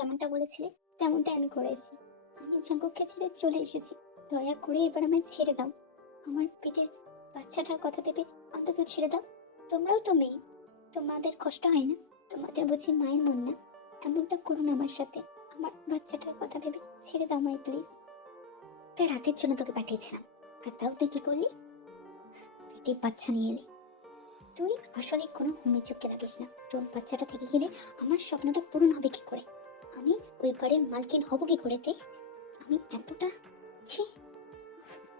যেমনটা বলেছিলে তেমনটাই আমি করেছি। আমি জাঙ্কুককে ছেড়ে চলে এসেছি। দয়া করে এবার আমায় ছেড়ে দাও। আমার পেটের বাচ্চাটার কথা ভেবে অন্তত ছেড়ে দাও। তোমরাও তো মেয়ে, তোমাদের কষ্ট হয় না? তোমাদের বুঝি মায়ের মন না? এমনটা করো না আমার সাথে। আমার বাচ্চাটার কথা ভেবে ছেড়ে দাও মাই প্লিজ। একটা রাতের জন্য তোকে পাঠিয়েছিলাম, আর তাও তুই কি করলি? পেটে বাচ্চা নিয়ে এলি। তুই আসলে কোনো ঘুমে চোখে লাগিস না। তোর বাচ্চাটা থেকে গেলে আমার স্বপ্নটা পূরণ হবে কি করে? আমি ওই বাড়ির মালকিন হব কি করে তে? আমি এতটা ছি,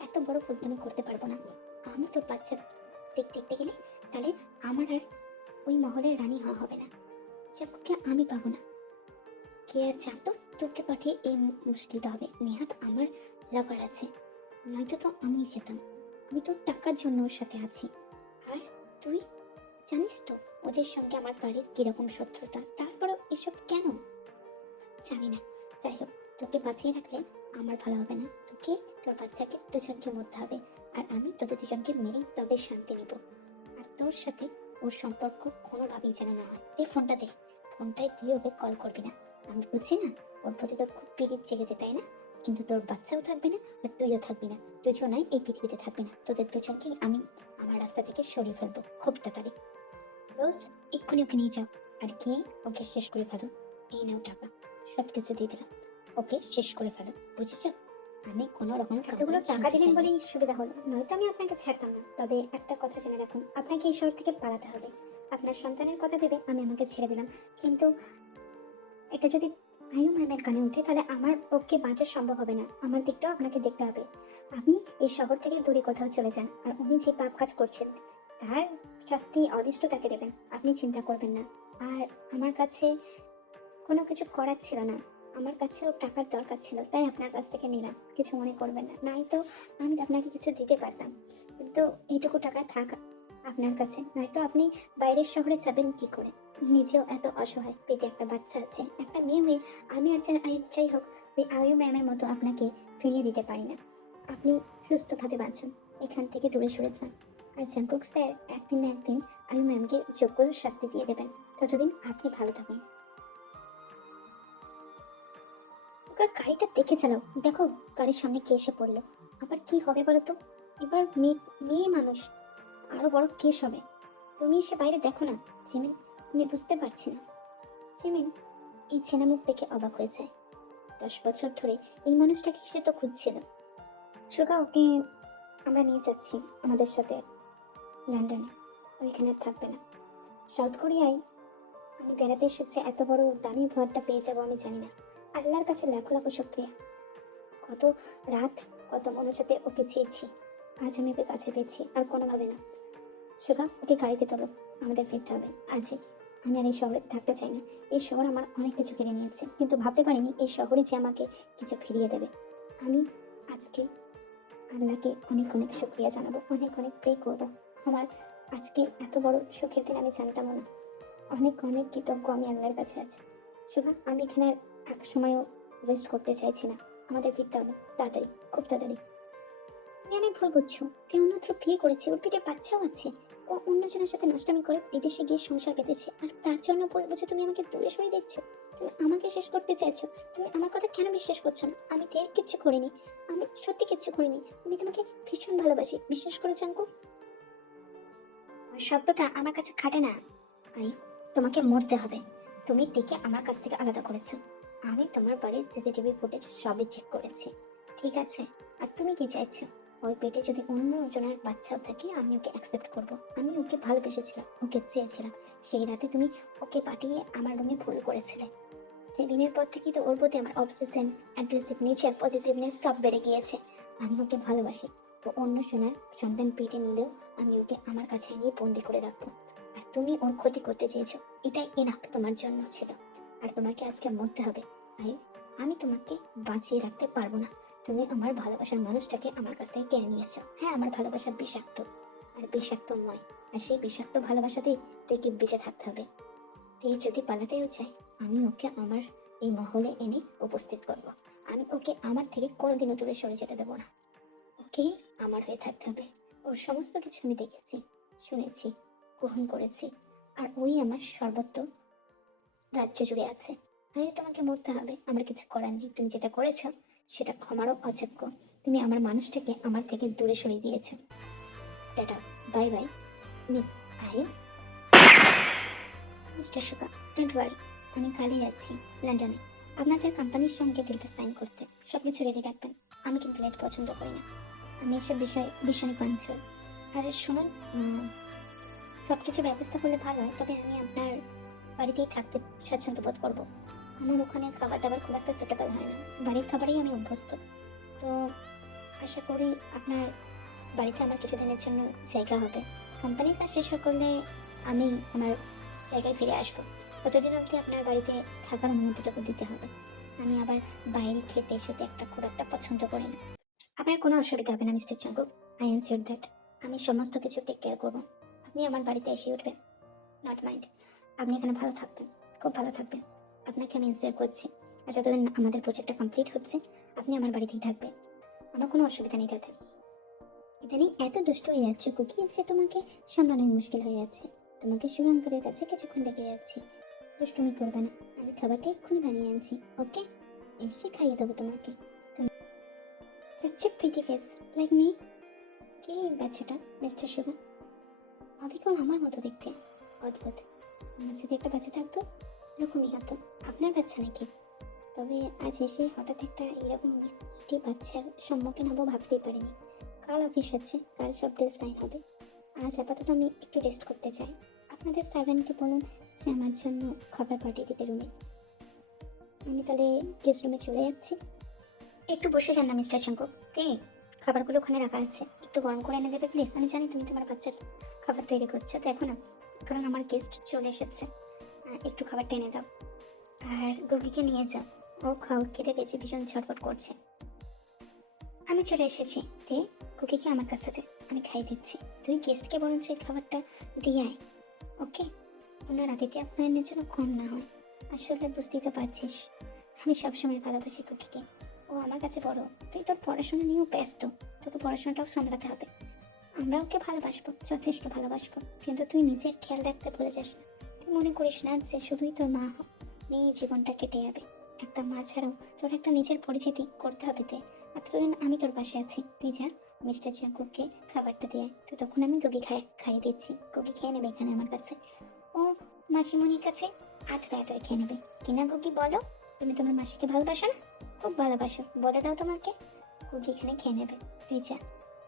এত বড় ভুল তুমি করতে পারবো না। আমি তোর বাচ্চা দেখতে গেলে তাহলে আমার আর ওই মহলের রানী হওয়া হবে না। চাকুকে আমি পাবো না। কে আর জানতো তোকে পাঠিয়ে এই মুশকিলটা হবে? নেহাত আমার লাভার আছে, নয়তো তো আমি যেতাম। আমি তোর টাকার জন্য ওর সাথে আছি। আর তুই জানিস তো ওদের সঙ্গে আমার বাড়ির কিরকম শত্রুতা, তারপরেও এসব কেন? জানি না। যাই হোক, তোকে বাঁচিয়ে রাখলে আমার ভালো হবে না। তোকে, তোর বাচ্চাকে দুজনকে মরতে হবে। আর আমি তোদের দুজনকে মেরেই তবে শান্তি নিব। আর তোর সাথে ওর সম্পর্ক কোনোভাবেই যেন না হয়। দে ফোনটা দে। ফোনটায় তুই ওকে কল করবি না। আমি বুঝছি না, ওর প্রতি তোর খুব পিরিত জেগেছে তাই না? কিন্তু তোর বাচ্চাও থাকবে না, আর তুইও থাকবি না। দুজনাই এই পৃথিবীতে থাকবি না। তোদের দুজনকেই আমি আমার রাস্তা থেকে সরিয়ে ফেলবো খুব তাড়াতাড়ি। রোজ, এক্ষুনি ওকে নিয়ে যাও। আর গিয়ে ওকে শেষ করে ফেলো। এই নাও টাকা, সবকিছু দিয়ে দিলাম। ওকে শেষ করে ফেলো, বুঝেছো? আমি কোনো রকম এতগুলো টাকা দিলেন বলেই সুবিধা হলো, নয়তো আমি আপনাকে ছাড়তাম না। তবে একটা কথা জেনে রাখুন, আপনাকে এই শহর থেকে পালাতে হবে। আপনার সন্তানের কথা ভেবে আমি আমাকে ছেড়ে দিলাম, কিন্তু এটা যদি আয়ু ম্যামের কানে উঠে তাহলে আমার পক্ষে বাঁচা সম্ভব হবে না। আমার দিকটাও আপনাকে দেখতে হবে। আপনি এই শহর থেকে দূরে কোথাও চলে যান, আর উনি যে পাপ কাজ করছেন তার শাস্তি অদৃষ্ট তাকে দেবেন। আপনি চিন্তা করবেন না। আর আমার কাছে কোনো কিছু করার ছিল না, আমার কাছেও টাকার দরকার ছিল, তাই আপনার কাছ থেকে নিলাম। কিছু মনে করবেন না, নাই তো আমি আপনাকে কিছু দিতে পারতাম। কিন্তু এইটুকু টাকা থাক আপনার কাছে, নয়তো আপনি বাইরের শহরে যাবেন কি করে? নিজেও এত অসহায়, পেটে একটা বাচ্চা আছে, একটা মেয়ে হয়ে আমি আর যাই হোক ওই আয়ু ম্যামের মতো আপনাকে ফিরিয়ে দিতে পারি না। আপনি সুস্থভাবে বাঁচুন, এখান থেকে দূরে সরে যান। আর জাঙ্কুক স্যার একদিন না একদিন আয়ু ম্যামকে যোগ্য শাস্তি দিয়ে দেবেন। ততদিন আপনি ভালো থাকুন। ওকে গাড়িটা দেখে চালাও। দেখো গাড়ির সামনে কে এসে পড়লো। আবার কি হবে বলো তো? এবার মেয়ে মেয়ে মানুষ, আরো বড় কেস হবে। তুমি এসে বাইরে দেখো না জিমিন। আমি বুঝতে পারছি না। জিমিন এই চেনা মুখ দেখে অবাক হয়ে যায়। 10 বছর ধরে এই মানুষটাকে সে তো খুঁজছিল। সুগা, ওকে আমরা নিয়ে যাচ্ছি আমাদের সাথে লন্ডনে। ওইখানে আর থাকবে না। সাউথ কোরিয়ায় আমি বেড়াতে এসেছি, এত বড় দামি উপহারটা পেয়ে যাবো আমি জানি না। আল্লাহর কাছে লাখো লাখো শুক্রিয়া। কত রাত, কত মনোজাতে ওকে চেয়েছি, আজ আমি ওকে কাছে পেয়েছি। আর কোনোভাবে না। সুগা, ওকে গাড়িতে তোলো, আমাদের ফিরতে হবে আজই। আমি আর এই শহরে থাকতে চাই না। এই শহর আমার অনেক কিছু কেড়ে নিয়েছে, কিন্তু ভাবতে পারিনি এই শহরে যে আমাকে কিছু ফিরিয়ে দেবে। আমি আজকে আল্লাহকে অনেক অনেক শুক্রিয়া জানাবো, অনেক অনেক প্রে করবো। আমার আজকে এত বড় সুখের দিন আমি জানতামও না। অনেক অনেক কৃতজ্ঞ আমি আল্লাহর কাছে আছি। সুগা, আমি এখানে আর এক সময়ও ওয়েস্ট করতে চাইছি না। আমাদের ফিরতে হবে তাড়াতাড়ি, খুব তাড়াতাড়ি। তুমি অনেক ভুল বুঝছো। তুই অন্যত্র বিয়ে করেছে, ওর পেটে বাচ্চাও আছে। ও অন্যজনের সাথে নষ্টামি করে বিদেশে গিয়ে সংসার পেতেছে, আর তার জন্য বলছে তুমি আমাকে দূরে সরিয়ে দিচ্ছ। তুমি আমাকে শেষ করতে চাইছো। তুমি আমার কথা কেন বিশ্বাস করছো না? আমি তো এর কিচ্ছু করিনি। আমি সত্যি কিচ্ছু করিনি। আমি তোমাকে ভীষণ ভালোবাসি, বিশ্বাস করে জানকো। ওই শব্দটা আমার কাছে খাটে না। আই, তোমাকে মরতে হবে। তুমি দেখে আমার কাছ থেকে আলাদা করেছো। আমি তোমার বাড়ির সিসিটিভি ফুটেজ সবই চেক করেছি, ঠিক আছে? আর তুমি কি চাইছো? ওই পেটে যদি অন্য জনের বাচ্চাও থাকে আমি ওকে অ্যাকসেপ্ট করব। আমি ওকে ভালোবেসেছিলাম, ওকে চেয়েছিলাম। সেই রাতে তুমি ওকে পাঠিয়ে আমার রুমে ভুল করেছিলে। সেদিনের পর থেকেই তো ওর প্রতি আমার অবসেশন, অ্যাগ্রেসিভ নেচার, পজিটিভনেস সব বেড়ে গিয়েছে। আমি ওকে ভালোবাসি। ও অন্য সোনার সন্তান পেটে নিলেও আমি ওকে আমার কাছে নিয়ে বন্দি করে রাখবো। আর তুমি ওর ক্ষতি করতে চেয়েছো, এটাই এনাফ তোমার জন্য ছিল। আর তোমাকে আজকে মরতে হবে। তাই আমি তোমাকে বাঁচিয়ে রাখতে পারবো না। তুমি আমার ভালোবাসার মানুষটাকে আমার কাছ থেকে কেড়ে নিয়েছো। হ্যাঁ, আমার ভালোবাসা বিষাক্ত, আর বিষাক্তময়। আর সেই বিষাক্ত ভালোবাসাতেই থেকে বেঁচে থাকতে হবে। এই যদি পালাতেও চাই, আমি ওকে আমার এই মহলে এনে উপস্থিত করব। আমি ওকে আমার থেকে কোনোদিনও দূরে সরে যেতে দেবো না। ওকে আমার হয়ে থাকতে হবে। ওর সমস্ত কিছু আমি দেখেছি, শুনেছি, গ্রহণ করেছি। আর ওই আমার সর্বত্র রাজ্য জুড়ে আছে। আরে তোমাকে মরতে হবে, আমার কিছু করার নেই। তুমি যেটা করেছো সেটা ক্ষমারও অযোগ্য। তুমি আমার মানুষটাকে আমার থেকে দূরে সরিয়ে দিয়েছো। Tata, bye bye, miss I. Mister Suga, don't worry, আমি কালই যাচ্ছি লন্ডনে আপনাদের কোম্পানির সঙ্গে ডিলটা সাইন করতে। সব কিছু রেডি রাখবেন। আমি কিন্তু লেট পছন্দ করি না। আমি এসব বিষয়ে ভীষণই পাঞ্চুয়াল। আর শুনুন, সব কিছু ব্যবস্থা করলে ভালো হয়, তবে আমি আপনার বাড়িতেই থাকতে স্বাচ্ছন্দ্য বোধ করবো। আমার ওখানে খাবার দাবার খুব একটা সুটেবল হয় না। বাড়ির খাবারেই আমি অভ্যস্ত। তো আশা করি আপনার বাড়িতে আমার কিছুদিনের জন্য জায়গা হবে। কোম্পানির কাজ শেষ করলে আমি আমার জায়গায় ফিরে আসবো। ততদিন অবধি আপনার বাড়িতে থাকার অনুমতিটুকু দিতে হবে। আমি আবার বাইরে খেতে শুতে খুব একটা পছন্দ করি না। আপনার কোনো অসুবিধা হবে না মিস্টার চাঙ্গুক। আই এনশিওর দ্যাট আমি সমস্ত কিছু টেক কেয়ার করবো। আপনি আমার বাড়িতে এসে উঠবেন, নট মাইন্ড। আপনি এখানে ভালো থাকবেন, খুব ভালো থাকবেন। আপনাকে আমি এনশিওর করছি। আর যতদিন আমাদের প্রজেক্টটা কমপ্লিট হচ্ছে আপনি আমার বাড়িতেই থাকবেন। আমার কোনো অসুবিধা নেই তাতে। ইদানিং এত দুষ্ট হয়ে যাচ্ছে কুকি যে তোমাকে সামলানোই মুশকিল হয়ে যাচ্ছে। তোমাকে শুভাঙ্করের কাছে কিছুক্ষণ ডেকে যাচ্ছি। দুষ্টুমি করবে না, আমি খাবারটা এক্ষুনি বানিয়ে আনছি। ওকে, এসে খাইয়ে দেবো তোমাকে। তুমি such a pretty face like me। কে এই বাচ্চাটা? মিস্টার সুগা অবিকল আমার মতো দেখতে। অদ্ভুত, আমার যদি একটা বাচ্চা থাকতো এরকমই হতো। আপনার বাচ্চা নাকি? তবে আজ এসে হঠাৎ একটা এরকম মিষ্টি বাচ্চার সম্মুখীন হবো ভাবতেই পারিনি। কাল অফিস আছে, কাল সব ডিল সাইন হবে। আজ আপাতত আমি একটু রেস্ট করতে চাই। আপনাদের সার্ভেন্টকে বলুন যে আমার জন্য খাবার পাঠিয়ে দিতে রুমে। আমি তাহলে গেস্ট রুমে চলে যাচ্ছি। একটু বসে যান না মিস্টার শঙ্কর। কে? খাবারগুলো ওখানে রাখা আছে, একটু গরম করে এনে দেবে প্লিজ। আমি জানি তুমি তোমার বাচ্চার খাবার তৈরি করছো, দেখো না, কারণ আমার গেস্ট চলে এসেছে। একটু খাবার টেনে দাও। আর গুগিকে নিয়ে যাও, ও খাওয়া খেতে পেয়েছে, ভীষণ ছটফট করছে। আমি চলে এসেছি। দে কুকিকে আমার কাছে দে, আমি খাই দিচ্ছি। তুই গেস্টকে বরঞ্চ এই খাবারটা দিয়ে আয়। ওকে, ওনার আদিতে আপ্যায়নের জন্য কম না হয়। আসলে বুঝতেই তো পারছিস, আমি সবসময় ভালোবাসি কুকিকে। ও আমার কাছে বড়। তুই তোর পড়াশোনা নিয়েও ব্যস্ত, তোকে পড়াশোনাটাও সামলাতে হবে। আমরা ওকে ভালোবাসবো, যথেষ্ট ভালোবাসবো, কিন্তু তুই নিজের খেয়াল রাখতে ভুলে যাস না। তুই মনে করিস না যে শুধুই তোর মা নিয়ে জীবনটা কেটে যাবে। একটা মা ছাড়াও তোর একটা নিজের পরিচিতি করতে হবে। তে এতদিন আমি তোর পাশে আছি। তুই যা মিস্টার চাকুকে খাবারটা দিয়ে আয়। তো তখন আমি গুগি খাইয়ে দিচ্ছি। গুগি খেয়ে নেবে এখানে আমার কাছে। ও মাসিমণির কাছে আতরে আতরে খেয়ে নেবে। কিনা গুগি বলো, তুমি তোমার মাসিকে ভালোবাসো না? খুব ভালোবাসো, বলে দাও তোমাকে। গুগি এখানে খেয়ে নেবে। তুই যা,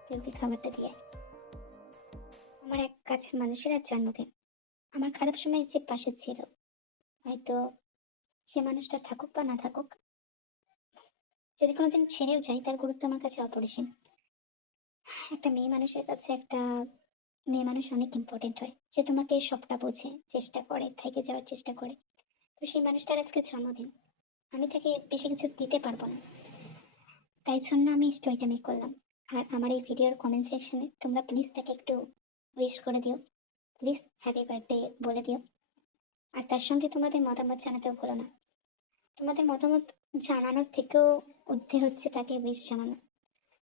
তুই ওকে খাবারটা দিয়ে আয়। আমার এক কাছের মানুষের আজ জন্মদিন। আমার খারাপ সময় যে পাশে ছিল, হয়তো সে মানুষটা থাকুক বা না থাকুক, যদি কোনোদিন ছেড়েও যায় তার গুরুত্ব আমার কাছে অপরিসীম। একটা মেয়ে মানুষের কাছে একটা মেয়ে মানুষ অনেক ইম্পর্টেন্ট হয়, যে তোমাকে সবটা বোঝে, চেষ্টা করে, থেকে যাওয়ার চেষ্টা করে। তো সেই মানুষটার আজকে জন্মদিন, আমি তাকে বেশি কিছু দিতে পারবো না। তাই জন্য আমি স্টোরিটা মেক করলাম। আর আমার এই ভিডিওর কমেন্ট সেকশনে তোমরা প্লিজ তাকে একটু উইশ করে দিও। প্লিজ হ্যাপি বার্থডে বলে দিও। আর তার সঙ্গে তোমাদের মতামত জানাতেও ভুলো না। তোমাদের মতামত জানানোর থেকেও ঊর্ধ্বে হচ্ছে তাকে উইশ জানানো।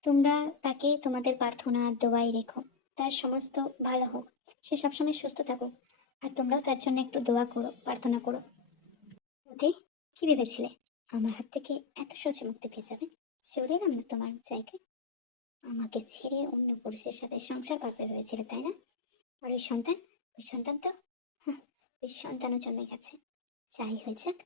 তোমরা তাকে তোমাদের প্রার্থনা দোয়াই রেখো, তার সমস্ত ভালো হোক, সে সবসময় সুস্থ থাকুক। আর তোমরাও তার জন্য একটু দোয়া করো, প্রার্থনা করো। ওতে কি ভেবেছিলে আমার হাত থেকে এত সহজে মুক্তি পেয়ে যাবে? চলে এলাম না তোমার জায়গায়, আমাকে ছেড়ে অন্য পুরুষের সাথে সংসার পারবে ভেবেছিলে, তাই না? আর ওই সন্তান তো, হাহ, ওই সন্তানও জন্মে গেছে। যাই হয়ে যাক,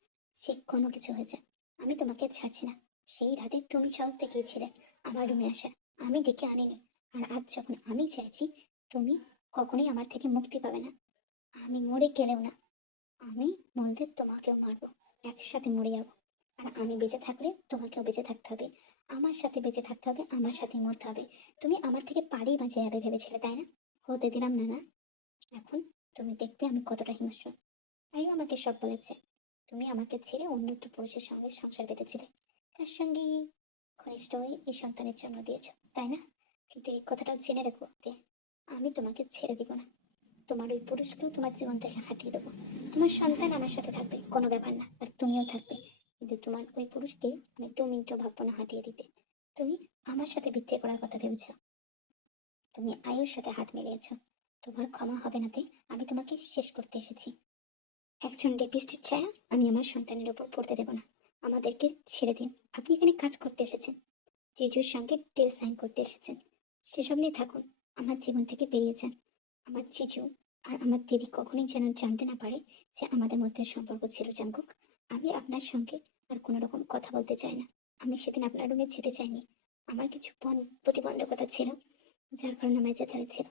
সে কোনো কিছু হয়ে যাক, আমি তোমাকে ছাড়ছি না। সেই রাতে তুমি সাহস দেখিয়েছিলে আমার রুমে আসা, আমি ডেকে আনিনি। আর আজ যখন আমি চাইছি, তুমি কখনোই আমার থেকে মুক্তি পাবে না। আমি মরে গেলেও না, আমি মরলে তোমাকেও মারবো, একসাথে মরে যাবো। আর আমি বেঁচে থাকলে তোমাকেও বেঁচে থাকতে হবে, আমার সাথে বেঁচে থাকতে হবে, আমার সাথে মরতে হবে। তুমি আমার থেকে পারেই বাঁচিয়ে যাবে ভেবেছিলে, তাই না? হতে দিলাম না, না। এখন তুমি দেখবে আমি কতটা হিংস্র। তাইও আমাকে সব বলেছে। তুমি আমাকে ছেড়ে অন্য একটা পুরুষের সঙ্গে সংসার বেঁধেছিলে, তার সঙ্গে ঘনিষ্ঠ হয়ে এই সন্তানের জন্ম দিয়েছ, তাই না? কিন্তু এই কথাটাও জেনে রেখো যে আমি তোমাকে ছেড়ে দিব না। তোমার ওই পুরুষকেও তোমার জীবন থেকে হাঁটিয়ে দেবো। তোমার সন্তান আমার সাথে থাকবে, কোনো ব্যাপার না, আর তুমিও থাকবে। কিন্তু তোমার ওই পুরুষকে আমি 2 মিনিটও ভাববো না হাঁটিয়ে দিতে। তুমি আমার সাথে বিক্রি করার কথা ভেবেছ, তুমি আয়ুর সাথে হাত মিলিয়েছ। তোমার ক্ষমা হবে না তে, আমি তোমাকে শেষ করতে এসেছি। একজন রেপিস্টের ছায়া আমি আমার সন্তানের ওপর পড়তে দেব না। আমাদেরকে ছেড়ে দিন। আপনি এখানে কাজ করতে এসেছেন, জিজুর সঙ্গে ডিল সাইন করতে এসেছেন, সেসব নিয়ে থাকুন। আমার জীবন থেকে বেরিয়ে যান। আমার জিজু আর আমার দিদি কখনোই যেন জানতে না পারে যে আমাদের মধ্যে সম্পর্ক ছিল জাঙ্কুক। আমি আপনার সঙ্গে আর কোনো রকম কথা বলতে চাই না। আমি সেদিন আপনার রুমে যেতে চাইনি। আমার কিছু প্রতিবন্ধকতা ছিল, যার কারণে আমায় যেতে হয়েছিল।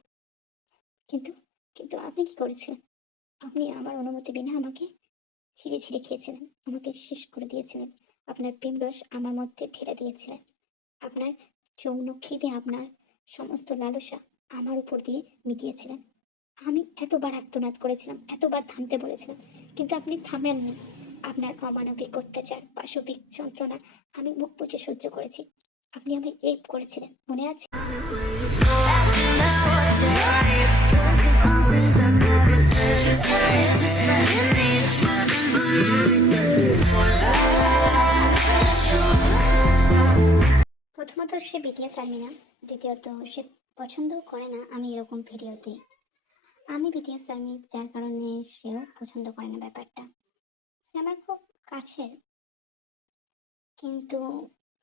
কিন্তু কিন্তু আপনি কি করেছিলেন? আপনি আমার অনুমতি বিনা আমাকে ছিঁড়ে ছিঁড়ে খেয়েছিলেন, আমাকে শেষ করে দিয়েছিলেন। আপনার প্রেম রস আমার মধ্যে ঢেলে দিয়েছিলেন। আপনার যৌন খিদে, আপনার সমস্ত লালসা আমার উপর দিয়ে মিটিয়েছিলেন। আমি এতবার আর্তনাদ করেছিলাম, এতবার থামতে বলেছিলাম, কিন্তু আপনি থামেননি। আপনার অমানবিক অত্যাচার, পাশবিক যন্ত্রণা আমি মুখ বুজে সহ্য করেছি। আপনি আমায় রেপ করেছিলেন, মনে আছে? প্রথমত সে বিটিএস আর্মি না, দ্বিতীয়ত সে পছন্দও করে না আমি এরকম ভিডিও দিই। আমি বিটিএস আর্মি, যার কারণে সেও পছন্দ করে না ব্যাপারটা। সে আমার খুব কাছের, কিন্তু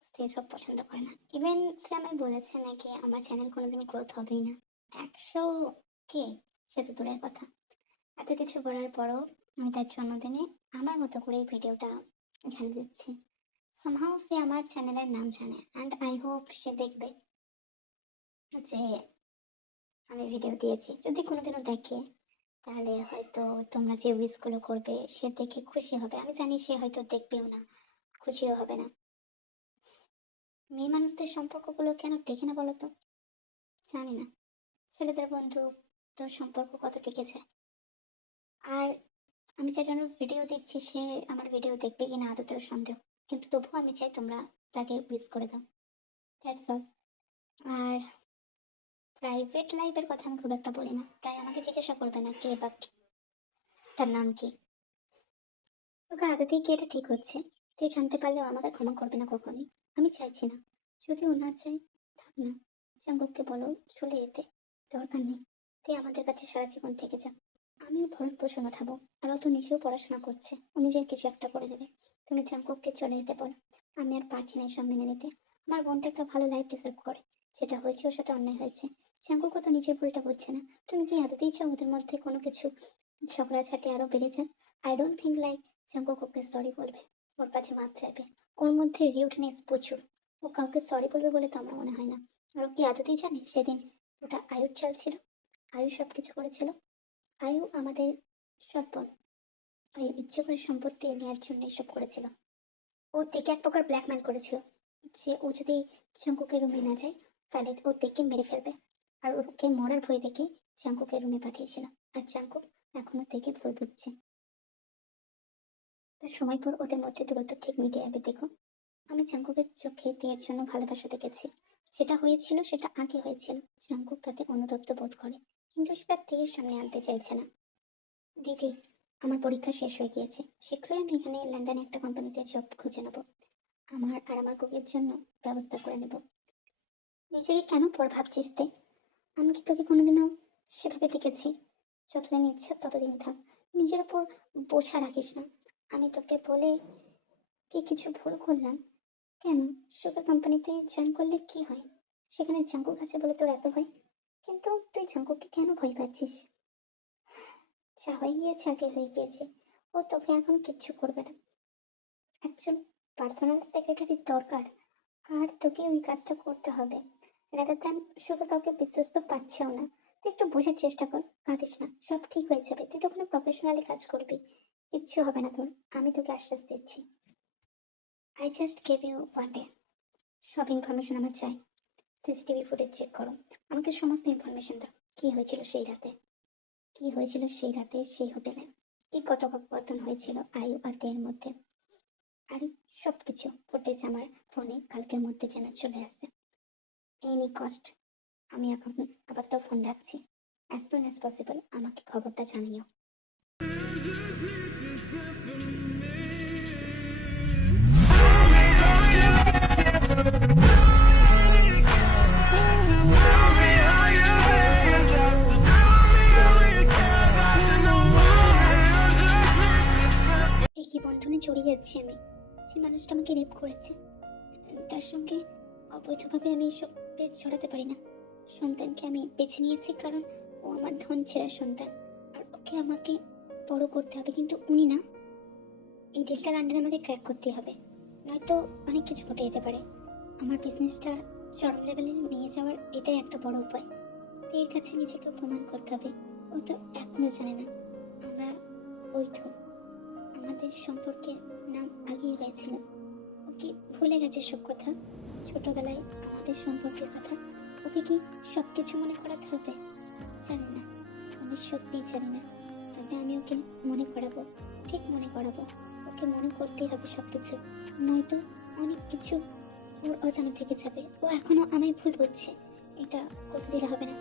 সে সব পছন্দ করে না। ইভেন সে আমায় বলেছে নাকি আমার চ্যানেল কোনোদিন গ্রোথ হবেই না। 100 কে সে তো দূরের কথা। এত কিছু করার পরও আমি তার জন্মদিনে আমার মতো করে এই ভিডিওটা ঝাড়ি দিচ্ছি। সামহাও সে আমার চ্যানেলের নাম জানে, অ্যান্ড আই হোপ সে দেখবে যে আমি ভিডিও দিয়েছি। যদি কোনোদিনও দেখে, তাহলে হয়তো তোমরা যে উইশগুলো করবে সে দেখে খুশি হবে। আমি জানি সে হয়তো দেখবেও না, খুশিও হবে না। মেয়ে মানুষদের সম্পর্কগুলো কেন টেকে না বলো তো? জানি না। ছেলেদের বন্ধু তো সম্পর্ক কত টিকেছে। আর আমি যে জন্য ভিডিও দিচ্ছি সে আমার ভিডিও দেখবে কিনা আদতেও সন্দেহ, কিন্তু তবুও আমি চাই তোমরা তাকে উইশ করে দাও। That's all. আর প্রাইভেট লাইফের কথা আমি খুব একটা বলি না, তাই আমাকে জিজ্ঞাসা করবে না কে বা তার নাম কি। ওকে আদতেই কি এটা ঠিক হচ্ছে? তুই জানতে পারলেও আমাকে ক্ষমা করবে না কখনই। আমি চাইছি না। যদি ও না চাই, থাক না। জাঙ্গুককে বলো চলে যেতে, দরকার নেই। তুই আমাদের কাছে সারা জীবন থেকে যা। আমিও ভরণ পোষণ ওঠাবো। আর ও তো নিজেও পড়াশোনা করছে, ও নিজের কিছু একটা করে দেবে। তুমি জাঙ্কুককে চলে যেতে বলো। আমি আর পারছি না এসব মেনে নিতে। আমার বোনটা একটা ভালো লাইফ ডিসার্ভ করে। যেটা হয়েছে ওর সাথে অন্যায় হয়েছে। জাঙ্কুকও তো নিজের ভুলটা বুঝছে না। তুমি কি এততেই চাও ওদের মধ্যে কোনো কিছু ঝগড়াঝাটি আরো বেড়ে যায়? I don't think like Jungkook okay sorry বলবে, ওর কাছে মাপ চাইবে। ওর মধ্যে রিউটনেস প্রচুর। ও কাউকে সরি বলবে বলে তো আমার মনে হয় না। আর ও কি আদতেই জানে সেদিন ওটা আয়ুর চাল ছিল? আয়ু সব কিছু করেছিল। আয়ু আমাদের সৎ বোন। আয়ু ইচ্ছে করে সম্পত্তি নেওয়ার জন্য এসব করেছিল। ও তেকে এক প্রকার ব্ল্যাকমেল করেছিল যে ও যদি চাঙ্কুকের রুমে না যায় তাহলে ও তেকে মেরে ফেলবে। আর ওকে মরার ভয় দেখে চাঙ্কুকের রুমে পাঠিয়েছিল। আর চাঙ্কুক এখনো তেকে ভয় বুঝছে। তার সময় পর ওদের মধ্যে দূরত্ব ঠিক মিটে যাবে, দেখো। আমি চাঙ্কুকের চোখে তেয়ের জন্য ভালোবাসা দেখেছি। যেটা হয়েছিল সেটা আগে হয়েছিল। চাঙ্কুক তাতে অনুতপ্ত বোধ করে, কিন্তু সেটা তেয়ের সামনে আনতে চাইছে না। দিদি, আমার পরীক্ষা শেষ হয়ে গিয়েছে। শীঘ্রই আমি এখানে লন্ডনে একটা কোম্পানিতে জব খুঁজে নেব। আমার আর আমার কুকের জন্য ব্যবস্থা করে নেব। নিজেকে কেন পর ভাবছিস তে? আমি কি তোকে কোনোদিনও সেভাবে দেখেছি? যতদিন ইচ্ছা ততদিন থাক। নিজের ওপর বোঝা রাখিস না। আমি তোকে বলে কি কিছু ভুল করলাম? কেন? সুগার কোম্পানিতে জয়েন করলে কি হয়? সেখানে জাঙ্কুক আছে বলে তোর এত ভয়? কিন্তু তুই জাঙ্কুককে কেন ভয় পাচ্ছিস? যা হয়ে গিয়েছে আগে হয়ে গিয়েছে। ও তোকে এখন কিচ্ছু করবে না। একজন পার্সোনাল সেক্রেটারির দরকার, আর তোকে ওই কাজটা করতে হবে। রাদার দ্যান শুধু কাউকে বিশ্বস্ত পাচ্ছেও না। তুই একটু বোঝার চেষ্টা কর, কাঁদিস না, সব ঠিক হয়ে যাবে। তুই তো ওখানে প্রফেশনালি কাজ করবি, কিচ্ছু হবে না তোর, আমি তোকে আশ্বাস দিচ্ছি। I just gave you one day. সব ইনফরমেশন আমার চাই। সিসিটিভি ফুটেজ চেক করো, আমাকে সমস্ত ইনফরমেশন দাও। কি হয়েছিল সেই রাতে, কি হয়েছিল সেই রাতে সেই হোটেলে, কি কথোপকথন হয়েছিল আয়ু আর তের মধ্যে। আর সব কিছু ফুটেজ আমার ফোনে কালকের মধ্যে যেন চলে আসছে। Any cost. আমি এখন আপাতত ফোন রাখছি। অ্যাজ সুন অ্যাজ পসিবল আমাকে খবরটা জানিও। পাচ্ছি আমি, যে মানুষটা আমাকে রেপ করেছে, তার সঙ্গে অবৈধভাবে আমি এসব পেজ ছড়াতে পারি না। সন্তানকে আমি বেছে নিয়েছি কারণ ও আমার ধন ছেঁড়া সন্তান, আর ওকে আমাকে বড় করতে হবে, কিন্তু উনি না। এই ডিলটা লন্ডনে আমাকে ক্র্যাক করতে হবে, নয়তো অনেক কিছু ঘটে যেতে পারে। আমার বিজনেসটা চরম লেভেলে নিয়ে যাওয়ার এটাই একটা বড় উপায়। তো এর কাছে নিজেকে প্রমাণ করতে হবে। ও তো এখনো জানে না আমরা বৈধ। আমাদের সম্পর্কে নাম আগেই হয়েছিল। ও কি ভুলে গেছে সব কথা? ছোটবেলায় আমাদের সম্পর্কের কথা ওকে কি সবকিছু মনে করাতে হবে? জানি না, আমি সত্যিই জানি না। তবে আমি ওকে মনে করাবো, ঠিক মনে করাবো। ওকে মনে করতেই হবে সবকিছু, নয়তো অনেক কিছু ওর অজানা থেকে যাবে। ও এখনো আমায় ভুল বুঝছে, এটা করতে দিলে হবে না।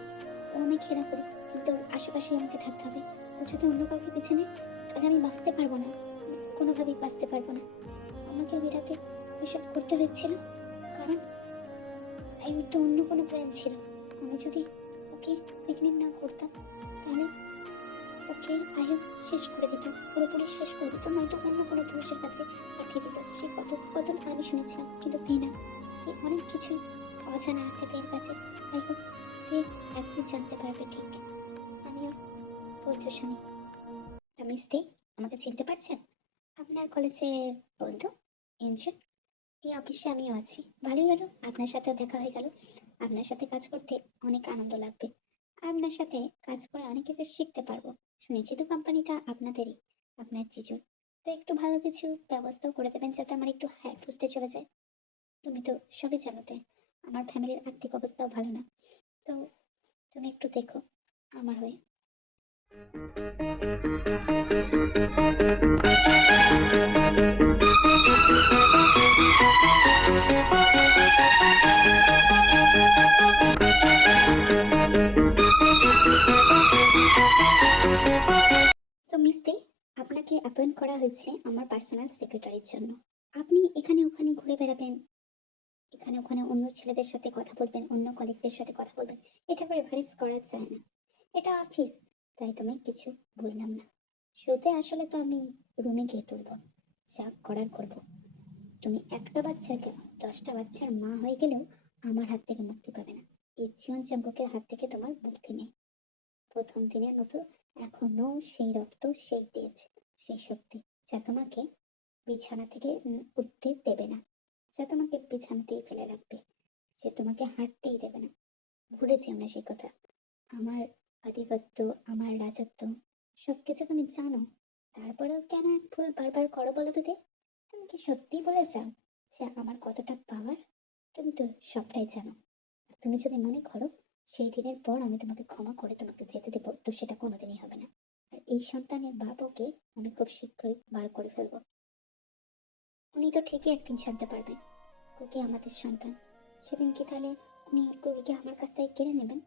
ও আমি ঘৃণা করি, কিন্তু ওর আশেপাশেই আমাকে থাকতে হবে। ও যদি অন্য কাউকে বেছে নেয় তাহলে আমি বাঁচতে পারবো না, কোনোভাবেই বাঁচতে পারবো না। আমাকে ওই রাতে এসব করতে হয়েছিল কারণ এই তো অন্য কোনো প্ল্যান ছিল। আমি যদি ওকে প্রেগনেন্ট না করতাম তাহলে ওকে আয়ু শেষ করে দিত, পুরোপুরি শেষ করে দিত, নয়তো অন্য কোনো পুরুষের কাছে পাঠিয়ে দিত। সে কথোপকথন আমি শুনেছিলাম, কিন্তু না, অনেক কিছুই অজানা আছে তের কাছে। আই হোপ তে একদিন জানতে পারবে ঠিক আমি ওর বৈধ স্বামী। মিস দে, আমাকে চিনতে পারছেন? আপনার কলেজে বন্ধু এনজন। এই অফিসে আমিও আছি। ভালোই হলো, আপনার সাথেও দেখা হয়ে গেল। আপনার সাথে কাজ করতে অনেক আনন্দ লাগবে। আপনার সাথে কাজ করে অনেক কিছু শিখতে পারবো। শুনেছি তো কোম্পানিটা আপনাদেরই, আপনার জিজুর। তো একটু ভালো কিছু ব্যবস্থাও করে দেবেন যাতে আমার একটু হাই পোস্টে চলে যায়। তুমি তো সবই জানোতে আমার ফ্যামিলির আর্থিক অবস্থাও ভালো না। তো তুমি একটু দেখো আমার হয়ে। সো মিস দে, আপনাকে অ্যাপয়েন্ট করা হয়েছে আমার পার্সোনাল সেক্রেটারির জন্য। আপনি এখানে ওখানে ঘুরে বেড়াবেন, এখানে ওখানে অন্য ছেলেদের সাথে কথা বলবেন, অন্য কলিগদের সাথে কথা বলবেন। এটা প্রেফারেন্স করা যায় না, এটা অফিস। তাই তুমি কিছু বললাম না। শুতে আসলে তো আমি রুমে গিয়ে তুলবো, যা করার করবো। তুমি একটা বাচ্চার কেন 10টা বাচ্চার মা হয়ে গেলেও আমার হাত থেকে মুক্তি পাবে না। এই জীবন চম্পকের হাত থেকে তোমার মুক্তি নেই। প্রথম দিনের মতো এখনো সেই রক্ত, সেই তেজ, সেই শক্তি যা তোমাকে বিছানা থেকে উঠতে দেবে না, যা তোমাকে বিছানাতেই ফেলে রাখবে, যে তোমাকে হাঁটতেই দেবে না। ভুলেছি আমরা সেই কথা। আমার আধিপত্য, আমার রাজত্ব সবকিছু তুমি জানো, তারপরেও কেন এক ভুল বারবার করো বলো তো? তুমি কি সত্যি বলে চাও যে আমার কতটা পাওয়ার? তুমি তো সবটাই জানো। আর তুমি যদি মনে করো সেই দিনের পর আমি তোমাকে ক্ষমা করে তোমাকে যেতে দেবো, তো সেটা কোনোদিনই হবে না। আর এই সন্তানের বাবাকে আমি খুব শীঘ্রই বার করে ফেলবো। উনি তো ঠিকই একদিন জানতে পারবেন কুকি আমাদের সন্তান। সেদিন কি তাহলে উনি কুকিকে আমার কাছ থেকে কেড়ে নেবেন?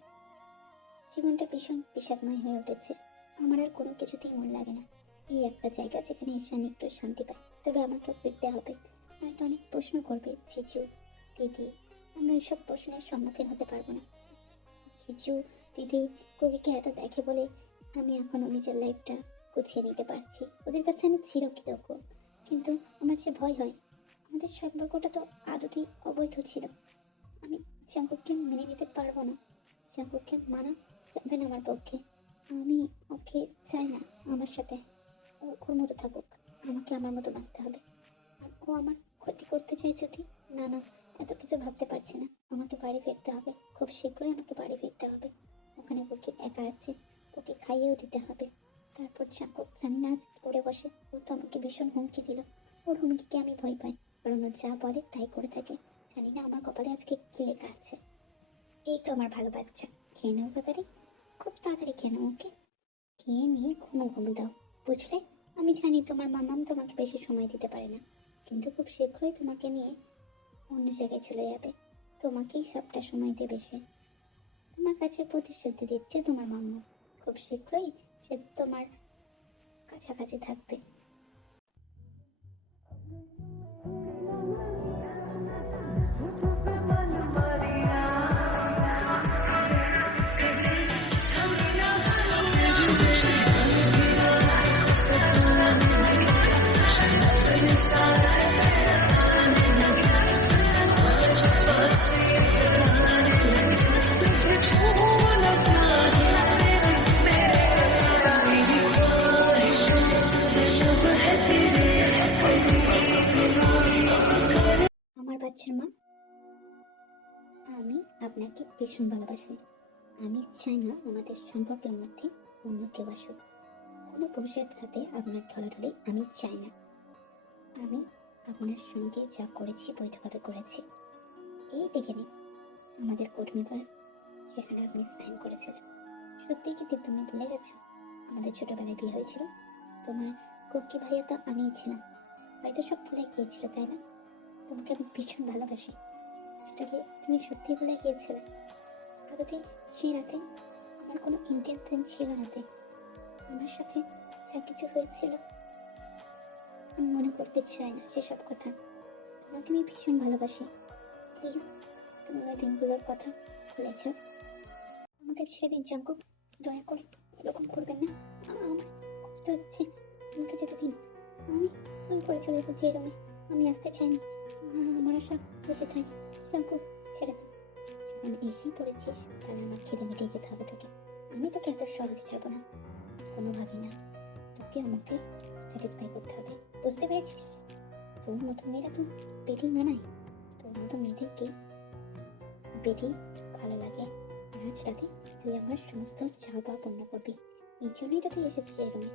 জীবনটা ভীষণ বিষাদময় হয়ে উঠেছে। আমার আর কোনো কিছুতেই মন লাগে না। এই একটা জায়গা যেখানে এসে আমি একটু শান্তি পাই। তবে আমাকে ফিরতে হবে, নয়তো অনেক প্রশ্ন করবে জিজু, দিদি। আমি ওইসব প্রশ্নের সম্মুখীন হতে পারবো না। জিজু, দিদি কুকিকে এত দেখে বলে আমি এখনো নিজের লাইফটা গুছিয়ে নিতে পারছি। ওদের কাছে আমি চিরকৃতজ্ঞ, কিন্তু আমার যে ভয় হয়, আমাদের সম্পর্কটা তো আদতেই অবৈধ ছিল। আমি জাঙ্কুককে মেনে নিতে পারবো না। জাঙ্কুককে মানা যাবে না আমার পক্ষে। আমি ওকে চাই না আমার সাথে। ও ওর মতো থাকুক, আমাকে আমার মতো বাঁচতে হবে। আর ও আমার ক্ষতি করতে চাই যদি, না না, এত কিছু ভাবতে পারছি না। আমাকে বাড়ি ফিরতে হবে, খুব শীঘ্রই আমাকে বাড়ি ফিরতে হবে। ওখানে ওকে একা আছে, ওকে খাইয়েও দিতে হবে। তারপর জাঙ্কুক জানি না আজ কি করে বসে। ও তো আমাকে ভীষণ হুমকি দিল। ওর হুমকিকে আমি ভয় পাই, কারণ ও যা বলে তাই করে থাকে। জানি না আমার কপালে আজকে কি লেখা আছে। এই তো আমার ভালো বাচ্চা, খেয়ে নাও তাড়াতাড়ি, খুব তাড়াতাড়ি খেয়ে নাও ওকে। খেয়ে নিয়ে ঘুমো দাও, বুঝলে? আমি জানি তোমার মামাম তোমাকে বেশি সময় দিতে পারে না, কিন্তু খুব শীঘ্রই তোমাকে নিয়ে অন্য জায়গায় চলে যাবে। তোমাকেই সবটা সময় দেবে সে। তোমার কাছে প্রতিশ্রুতি দিচ্ছে তোমার মাম্মা, খুব শীঘ্রই সে তোমার কাছাকাছি থাকবে। It's বাচ্চার মা। আমি আপনাকে ভীষণ ভালোবাসি। আমি চাই না আমাদের সম্পর্কের মধ্যে অন্য কেউ আসুক। কোনো পুরুষের সাথে আপনার ঢলাঢলি আমি চাই না। আমি আপনার সঙ্গে যা করেছি বৈধভাবে করেছি। এই দেখে নিন আমাদের কর্মীবার সেখানে আপনি সাইন করেছিলেন। সত্যি কিন্তু তুমি ভুলে গেছো আমাদের ছোটবেলায় বিয়ে হয়েছিল? তোমার কুকি ভাইয়া তো আমিই ছিলাম। হয়তো সব ভুলে গিয়েছিলে, তাই না? তোমাকে আমি ভীষণ ভালোবাসি, সেটাকে তুমি সত্যি ভুলে গিয়েছিলে? যদি সেই রাতে আমার কোনো ইন্টেনশন ছিল না, আমার সাথে যা কিছু হয়েছিল আমি মনে করতে চাই না সেসব কথা। তোমাকে আমি ভীষণ ভালোবাসি। প্লিজ তুমি ওই দিনগুলোর কথা ভুলে যাও। আমাকে ছেড়ে দিন জাঙ্কুক, দয়া করে এরকম করবেন না। আমার কষ্ট হচ্ছে, আমাকে যেতে দিন। আমি ভুল করে চলে এসেছি এই রুমে, আমি আসতে চাইনি। আমার আশা বুঝে থাকি। জাঙ্কুক ছেড়ে দিন। যখন এসেই পড়েছিস তাহলে আমার খিদে মিটিয়ে যেতে হবে তোকে। আমি তোকে এত সহজে ছাড়বো না, কোনোভাবেই না। তোকে আমাকে স্যাটিসফাই করতে হবে, বুঝতে পেরেছিস? তোর মতো মেয়েরা তো পেটেই মানায়। তোর মতো মেয়েদেরকে বেটি ভালো লাগে। আজ রাতে তুই আমার সমস্ত চাওয়া পাওয়া পূর্ণ করবি। এই জন্যই তো তুই এসেছিস এই রুমে।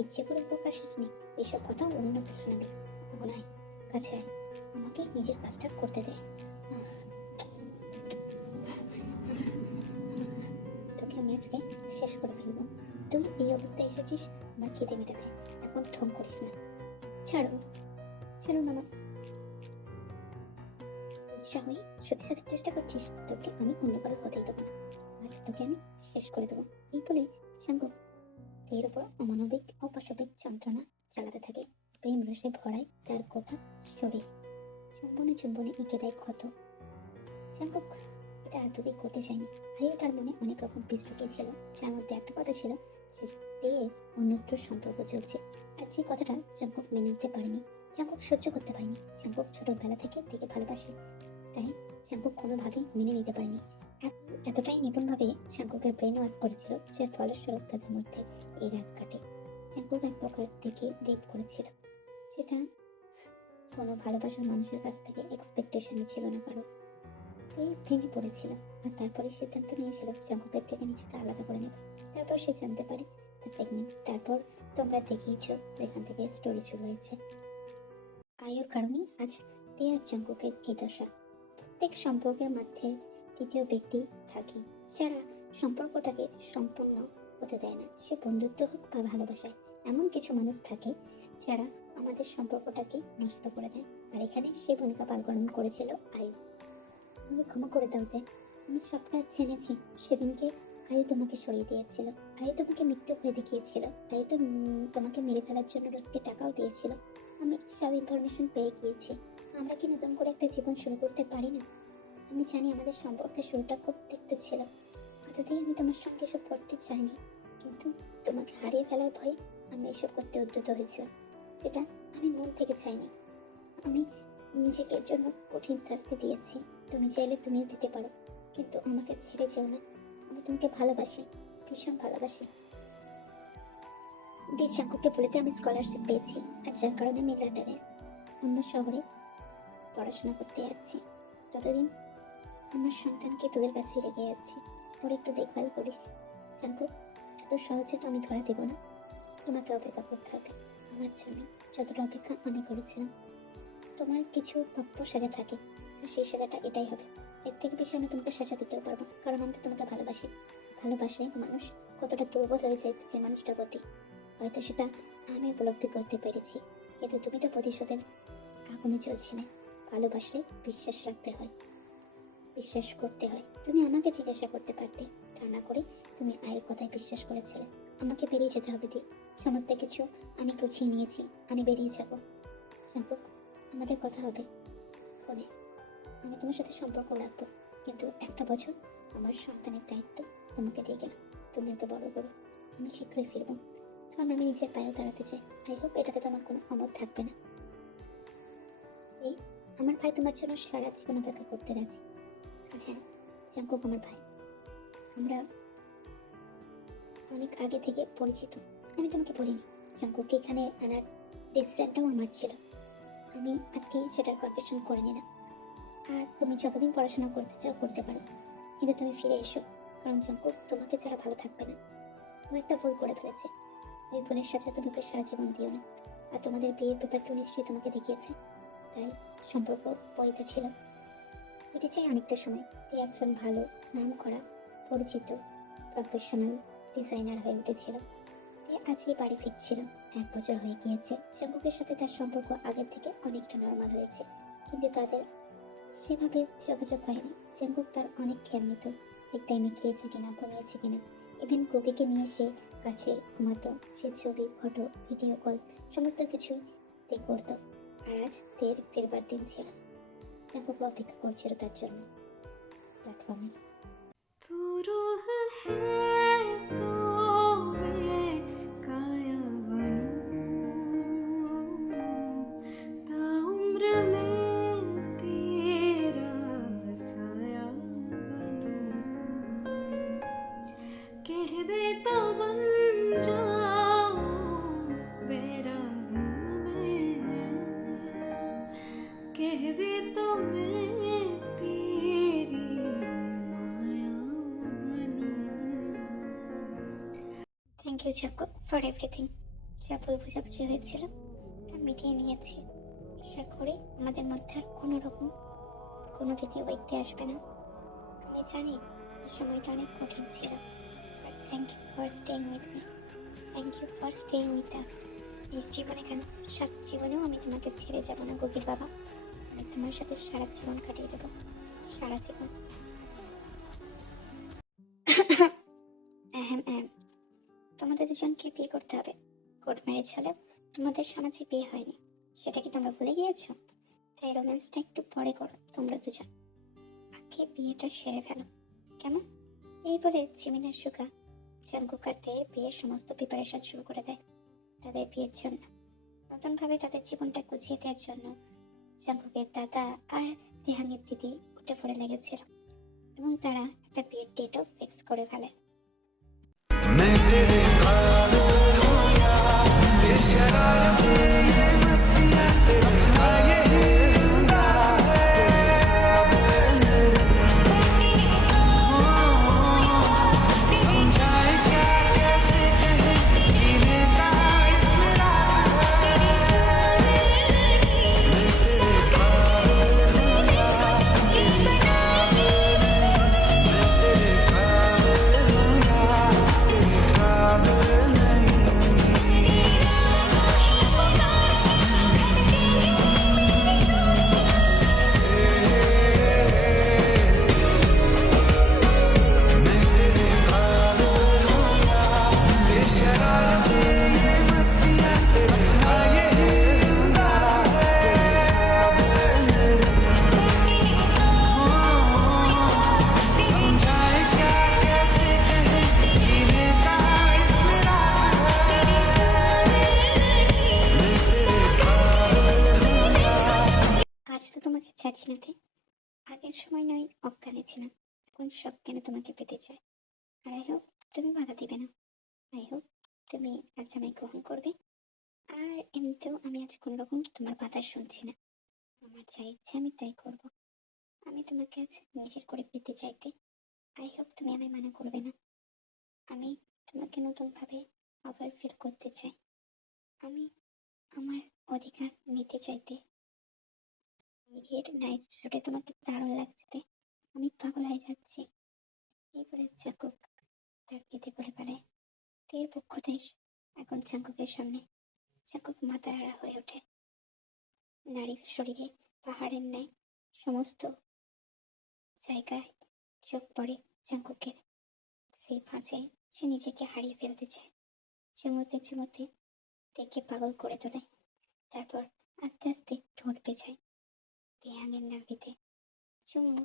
ইচ্ছে করে প্রকাশিস নি, এসব কথা অন্যত্র শোনাবি। এখন আয়, কাছে আয়, আমাকে নিজের কাজটা করতে দে। তোকে আমি আজকে শেষ করে ফেলবো। তুই এই অবস্থায় এসেছিস আমার খিদে মেটাতে, এখন ঢং করিস না। ছাড়ুন, ছাড়ুন আমার। স্বামী সত্যি সত্যি চেষ্টা করছিস? তোকে আমি অন্য কারোর হতেই দেবো না। আজ তোকে আমি শেষ করে দেবো। এই বলে জাঙ্কুক দেহের উপর অমানবিক অপাশবিক যন্ত্রণা চালাতে থাকে। প্রেম রসে ভরায় তার গোটা শরীর। চুম্বনে চুম্বনে এঁকে দেয় ক্ষত। জাঙ্কুক এটা এতদিন করতে চায়নি। ভাইও তার মনে অনেক রকম পিস ঢুকিয়েছিল, যার মধ্যে একটা কথা ছিল যে দেহের অন্যত্র সম্পর্ক চলছে। আর যে কথাটা জাঙ্কুক মেনে নিতে পারেনি, জাঙ্কুক সহ্য করতে পারেনি। জাঙ্কুক ছোটবেলা থেকে দেখে ভালোবাসে, তাই জাঙ্কুক কোনোভাবেই মেনে নিতে পারেনি। এতটাই নিপুণভাবে জাঙ্কুকের ব্রেন ওয়াশ করেছিল, যার ফলস্বরূপ তাদের মধ্যে এই রাত কাটে। জাঙ্কুক এক প্রকার থেকে ডেট করেছিল, যেটা কোনো ভালোবাসার মানুষের কাছ থেকে এক্সপেকটেশনই ছিল না কারো। এই ভেঙে পড়েছিল, আর তারপরে সিদ্ধান্ত নিয়েছিল জাঙ্কুকের থেকে নিজেকে আলাদা করে নেবে। তারপর সে জানতে পারে যে প্রেগনেন্ট। তারপর তোমরা দেখিয়েছ যেখান থেকে স্টোরি শুরু হয়েছে। আয়ুর কারণে আজ তে আর জাঙ্কুকের এই দশা। প্রত্যেক সম্পর্কের মধ্যে তৃতীয় ব্যক্তি থাকে, যারা সম্পর্কটাকে সম্পূর্ণ হতে দেয় না। সে বন্ধুত্ব হোক বা ভালোবাসায়, এমন কিছু মানুষ থাকে যারা আমাদের সম্পর্কটাকে নষ্ট করে দেয়। আর এখানে সে ভূমিকা পালন করেছিল আয়ু। আমাকে ক্ষমা করে দাও তে, আমি সবটা জেনেছি। সেদিনকে আয়ু তোমাকে সরিয়ে দিয়েছিল, আয়ু তোমাকে মৃত্যু হয়ে দেখিয়েছিল, আয়ু তো তোমাকে মেরে ফেলার জন্য রোজকে টাকাও দিয়েছিল। আমি সব ইনফরমেশন পেয়ে গিয়েছি। আমরা কি নতুন করে একটা জীবন শুরু করতে পারি না? আমি জানি আমাদের সম্পর্কের শুরুটা খুব তিক্ত ছিল। এতদিন আমি তোমার সঙ্গে এসব করতে চাইনি, কিন্তু তোমাকে হারিয়ে ফেলার ভয়ে আমি এসব করতে উদ্যত হয়েছিলাম, যেটা আমি মন থেকে চাইনি। আমি নিজেকে এর জন্য কঠিন শাস্তি দিয়েছি। তুমি চাইলে তুমিও দিতে পারো, কিন্তু আমাকে ছেড়ে যেও না। আমি তোমাকে ভালোবাসি, ভীষণ ভালোবাসি। চাঙ্কুকে বলেতে আমি স্কলারশিপ পেয়েছি, আর যার কারণে আমি লন্ডনে অন্য শহরে পড়াশোনা করতে যাচ্ছি। ততদিন আমার সন্তানকে তোদের কাছে রেখে যাচ্ছি, তোর একটু দেখভাল করিস। জাঙ্কুক এত সহজে তো আমি ধরা দেব না, তোমাকে অপেক্ষা করতে হবে আমার জন্য, যতটা অপেক্ষা আমি করেছিলাম। তোমার কিছু প্রাপ্য সাজা থাকে, আর সেই সাজাটা এটাই হবে। এর থেকে বেশি আমি তোমাকে সাজা দিতেও পারবো না, কারণ আমি তো তোমাকে ভালোবাসি। ভালোবাসায় মানুষ কতটা দুর্বল হয়ে যায় যে মানুষটার প্রতি, হয়তো সেটা আমি উপলব্ধি করতে পেরেছি। কিন্তু তুমি তো প্রতিশোধের আগুনে চলছিলে। ভালোবাসলে বিশ্বাস রাখতে হয়, বিশ্বাস করতে হয়। তুমি আমাকে জিজ্ঞাসা করতে পারতে, তা না করে তুমি আয়ের কথায় বিশ্বাস করেছিলে। আমাকে বেরিয়ে যেতে হবে দি, সমস্ত কিছু আমি গুছিয়ে নিয়েছি, আমি বেরিয়ে যাব। জাঙ্কুক আমাদের কথা হবে ফোনে, আমি তোমার সাথে সম্পর্ক রাখবো, কিন্তু একটা বছর আমার সন্তানের দায়িত্ব তোমাকে দিয়ে গেলাম। তুমি ওকে বড় করো, আমি শীঘ্রই ফিরবো, কারণ আমি নিজের পায়েও দাঁড়াতে চাই। আই হোপ এটাতে তোমার কোনো অমত থাকবে না। এই আমার ভাই তোমার জন্য সারা জীবন অপেক্ষা করতে রাজি। আর হ্যাঁ, জাঙ্কুক আমার ভাই, আমরা অনেক আগে থেকে পরিচিত। আমি তোমাকে বলিনি, জাঙ্কুককে এখানে আনার ডিসিশনটাও আমার ছিল। আমি আজকেই সেটার কনফেশন করে নিলাম। আর তুমি যতদিন পড়াশোনা করতে চাও করতে পারো, কিন্তু তুমি ফিরে এসো, কারণ জাঙ্কুক তোমাকে ছাড়া ভালো থাকবে না। ও একটা ভুল করে ফেলেছে। ওই বোনের সাথে তুমি ওকে সারা জীবন দিও না। আর তোমাদের বিয়ের পেপার তো নিশ্চয়ই তোমাকে দেখিয়েছে, তাই সম্পর্ক বৈধ ছিল। এটি চাই অনেকটা সময় তুই একজন ভালো নাম করা পরিচিত প্রফেশনাল ডিজাইনার হয়ে উঠেছিল। আজই বাড়ি ফিরছিল। 1 বছর হয়ে গিয়েছে। জাঙ্কুকের সাথে তার সম্পর্ক আগের থেকে অনেকটা নর্মাল হয়েছে, কিন্তু তাদের সেভাবে যোগাযোগ হয়নি। জাঙ্কুক তার অনেক খেয়াল নিত, ঠিক টাইমে খেয়েছে কিনা, ঘুমিয়েছে কিনা। ইভেন কুকিকে নিয়ে সে কাছে ঘুমাতো, সে ছবি, ফটো, ভিডিও কল সমস্ত কিছুই তে করতো। আর আজ তের ফেরবার দিন ছিল। জাঙ্কুক অপেক্ষা করছিল তার জন্য প্ল্যাটফর্মে। तू रूह है तो मैं काया बनूं, ताउम्र में तेरा साया बनूं, कह दे तो बन जाऊं बैराग में, कह दे तो मैं तेरी माया बनूं। Thank you Jungkook for everything. যা ভুল বোঝাবুঝি হয়েছিল তা মিটিয়ে নিয়েছি। আশা করি আমাদের মধ্যে আর কোনো রকম কোনো দ্বিতীয় ব্যক্তি আসবে না। আমি জানি এই সময়টা অনেক কঠিন ছিল, but thank you for staying with me. Thank you for staying with us. এই জীবনে কেন, সাত জীবনেও আমি তোমাকে ছেড়ে যাব না গভীর বাবা। আমি তোমার সাথে সারা জীবন কাটিয়ে দেবো, সারা জীবন। আহম আহম। তোমাদের দুজনকে বিয়ে করতে হবে। কোর্ট ম্যারেজ হলেও তোমাদের সমাজে বিয়ে হয়নি, সেটা কি তোমরা ভুলে গিয়েছো? তাই রোম্যান্সটা একটু পরে করো তোমরা দুজন, আগে বিয়েটা সেরে ফেলো, কেমন? এই বলে জিমিন আর সুগা জাঙ্কুক আর তের বিয়ের সমস্ত প্রিপারেশন শুরু করে দেয় তাদের বিয়ের জন্য। নতুনভাবে তাদের জীবনটা গুছিয়ে দেওয়ার জন্য জাঙ্কুকের দাদা আর তেহাঙ্গের দিদি উঠে পড়ে লেগেছিল, এবং তারা একটা বিয়ের ডেটও ফিক্স করে ফেলে। मैं तेरे काबिल हूँ या ये शरारतें ये मस्तियाँ तेरे काबिल हूँ या तेरे काबिल समझाए क्या कैसे कहे जीने का इसमें राज है। मैं तेरे काबिल हूँ या तेरे काबिल नहीं, मैं तेरे काबिल हूँ या तेरे काबिल नहीं। मैं तेरे काबिल हूँ या ये शरारतें ये मस्तियाँ तेरे काबिल हूँ या तेरे काबिल नहीं। समझाए क्या कैसे कहे जीने का इसमें राज है। मैं तेरे काबिल हूँ या আজ তো তোমাকে ছাড়ছি না তে। আগের সময় নয় অজ্ঞানে ছিলাম, এখন সজ্ঞানে তোমাকে পেতে চাই। আর আই হোপ তুমি বাধা দিবে না। আই হোপ তুমি আজ আমায় গ্রহণ করবে। আর এমনিতেও আমি আজ কোনো রকম তোমার বাধা শুনছি না। আমার যা ইচ্ছে আমি তাই করব। আমি তোমাকে আজ নিজের করে পেতে চাইতে। আই হোপ তুমি আমায় মানা করবে না। আমি তোমাকে নতুনভাবে আবার ফিল করতে চাই। আমি আমার অধিকার নিতে চাইতে। রেড নাইট স্যুটে তোমাকে দারুণ লাগছে, আমি পাগল হয়ে যাচ্ছি। এই বলে জাঙ্কুক তার পেতে বলে পালায়। তের পক্ষ দেশ এখন জাঙ্কুকের সামনে। জাঙ্কুক মাথাহারা হয়ে ওঠে। নারীর শরীরে পাহাড়ের ন্যায় সমস্ত জায়গায় চোখ পড়ে জাঙ্কুকের। সেই ফাঁচে সে নিজেকে হারিয়ে ফেলতে চায়। চুমোতে চুমোতে তেকে পাগল করে তোলে। তারপর আস্তে আস্তে ঠোঁট পেছায় তেহাঙ্গের নাভিতে। চুমুর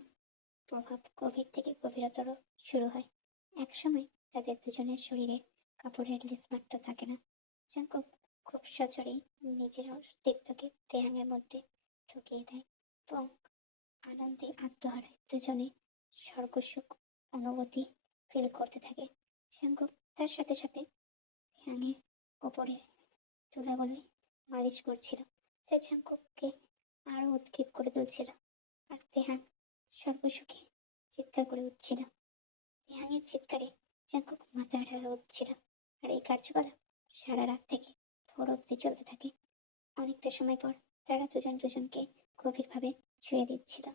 প্রভাব গভীর থেকে গভীরতর শুরু হয়। একসময় তাদের দুজনের শরীরে কাপড়ের লেস মাত্র থাকে না। জাঙ্কুক খুব সচরেই নিজের অস্তিত্বকে তেহাঙ্গের মধ্যে ঢুকিয়ে দেয় এবং আনন্দে আত্মহারায় দুজনে স্বর্গসুখ অনুভূতি ফিল করতে থাকে। জাঙ্কুক তার সাথে সাথে তেহাঙ্গের ওপরে তুলাগুলি মালিশ করছিল। সে জাঙ্কুককে উৎক্ষেপ করে তুলছিল। আর তেহাং সর্বসুখে চিৎকার করে উঠছিল। তেহাংয়ের চিৎকারে জাঙ্কুক মাথাড়া হয়ে উঠছিল। আর এই কার্যকলাপ সারা রাত থেকে ভোর অবধি চলতে থাকে। অনেকটা সময় পর তারা দুজন দুজনকে গভীরভাবে ছুঁয়ে দিচ্ছিল।